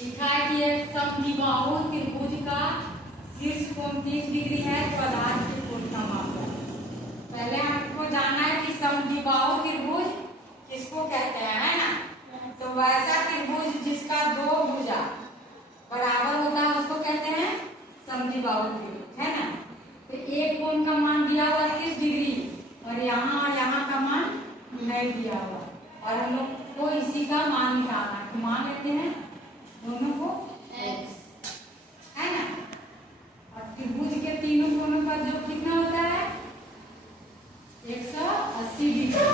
लिखा है कि एक समद्विबाहु त्रिभुज का शीर्ष कोण 30 डिग्री है तो आधार के कोण का मापन। पहले हमको जानना है कि समद्विबाहु त्रिभुज किसको कहते हैं, है ना। तो वैसा त्रिभुज जिसका दो भुजा बराबर होता है उसको कहते हैं समद्विबाहु त्रिभुज, है ना। तो एक कोण का मान दिया हुआ 30 डिग्री और यहाँ का मान नहीं दिया हुआ और हम लोग को इसी का मान निकालना है। तो मान लेते हैं दोनों को x, है ना। और त्रिभुज के तीनों कोणों का जो कितना होता है 180 डिग्री।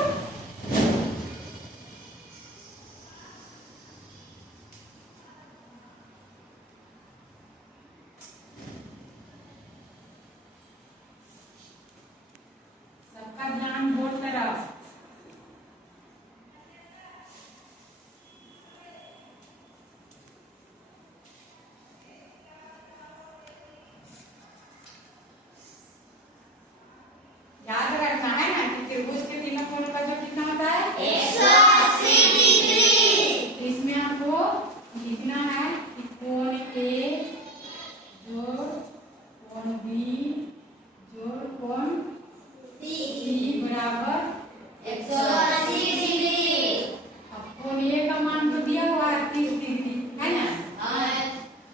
सबका ध्यान बोर्ड तरफ। याद रखना है ना कि त्रिभुज के तीनों कोणों का जो कितना होता है 180 डिग्री। इसमें आपको लिखना है कि कोण ए जोड़ कोण बी जोड़ कोण सी बराबर 180 डिग्री। अब कोण ए का मान तो दिया हुआ है 30 डिग्री, है ना।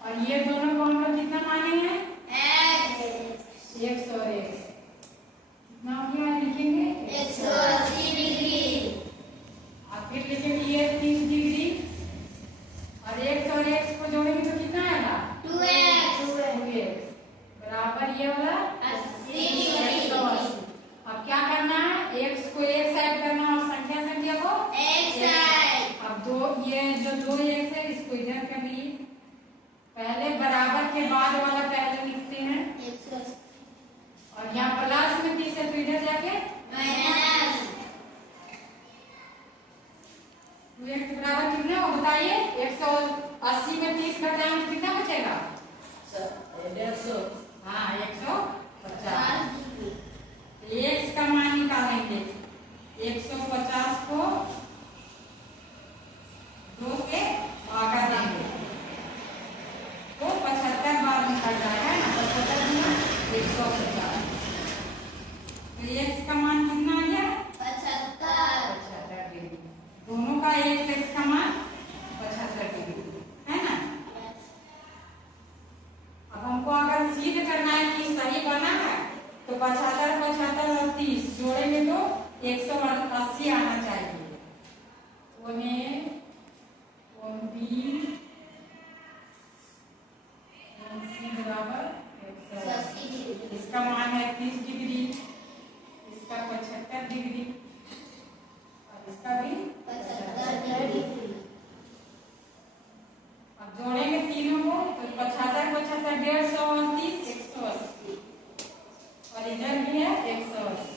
और ये दोनों कोण का कितना मानेंगे x और x कितना हो गया लिखेंगे 180 डिग्री। और फिर लिखेंगे ये 30 डिग्री और x को जोड़ेंगे तो कितना आएगा 2x बराबर ये वाला 80 डिग्री। 180। अब क्या करना है x को एक साइड करना और संख्या को एक साइड। अब ये जो दो x है इसको इधर कर लिए। पहले बराबर के बाद वाला पहले लिखते हैं 180 और यहाँ प्लस में 30 है तो इधर जाके माइनस 2x बराबर कितना हो बताइए। 180 में 30 घटाएंगे तो कितना बचेगा 150। हाँ 150। x का मान निकालेंगे 150 को 2 से भागा देंगे तो 75 बार निकल जाएगा ना। 75 गुना 150 तो x का मान कितना आ गया 75 डिग्री। दोनों का x का मान 75 डिग्री, है ना। अब हमको अगर सिद्ध करना है कि सही बना है तो 75 75 और 30 जोड़ेंगे तो 180 आना चाहिए। कोण ए कोण बी कोण सी बराबर 180। इसका मान है 30 डिग्री, इसका 75 डिग्री और इसका भी 75 डिग्री। अब जोड़ेंगे तीनों को तो 75 75 150 और 30 180 और इधर भी है 180।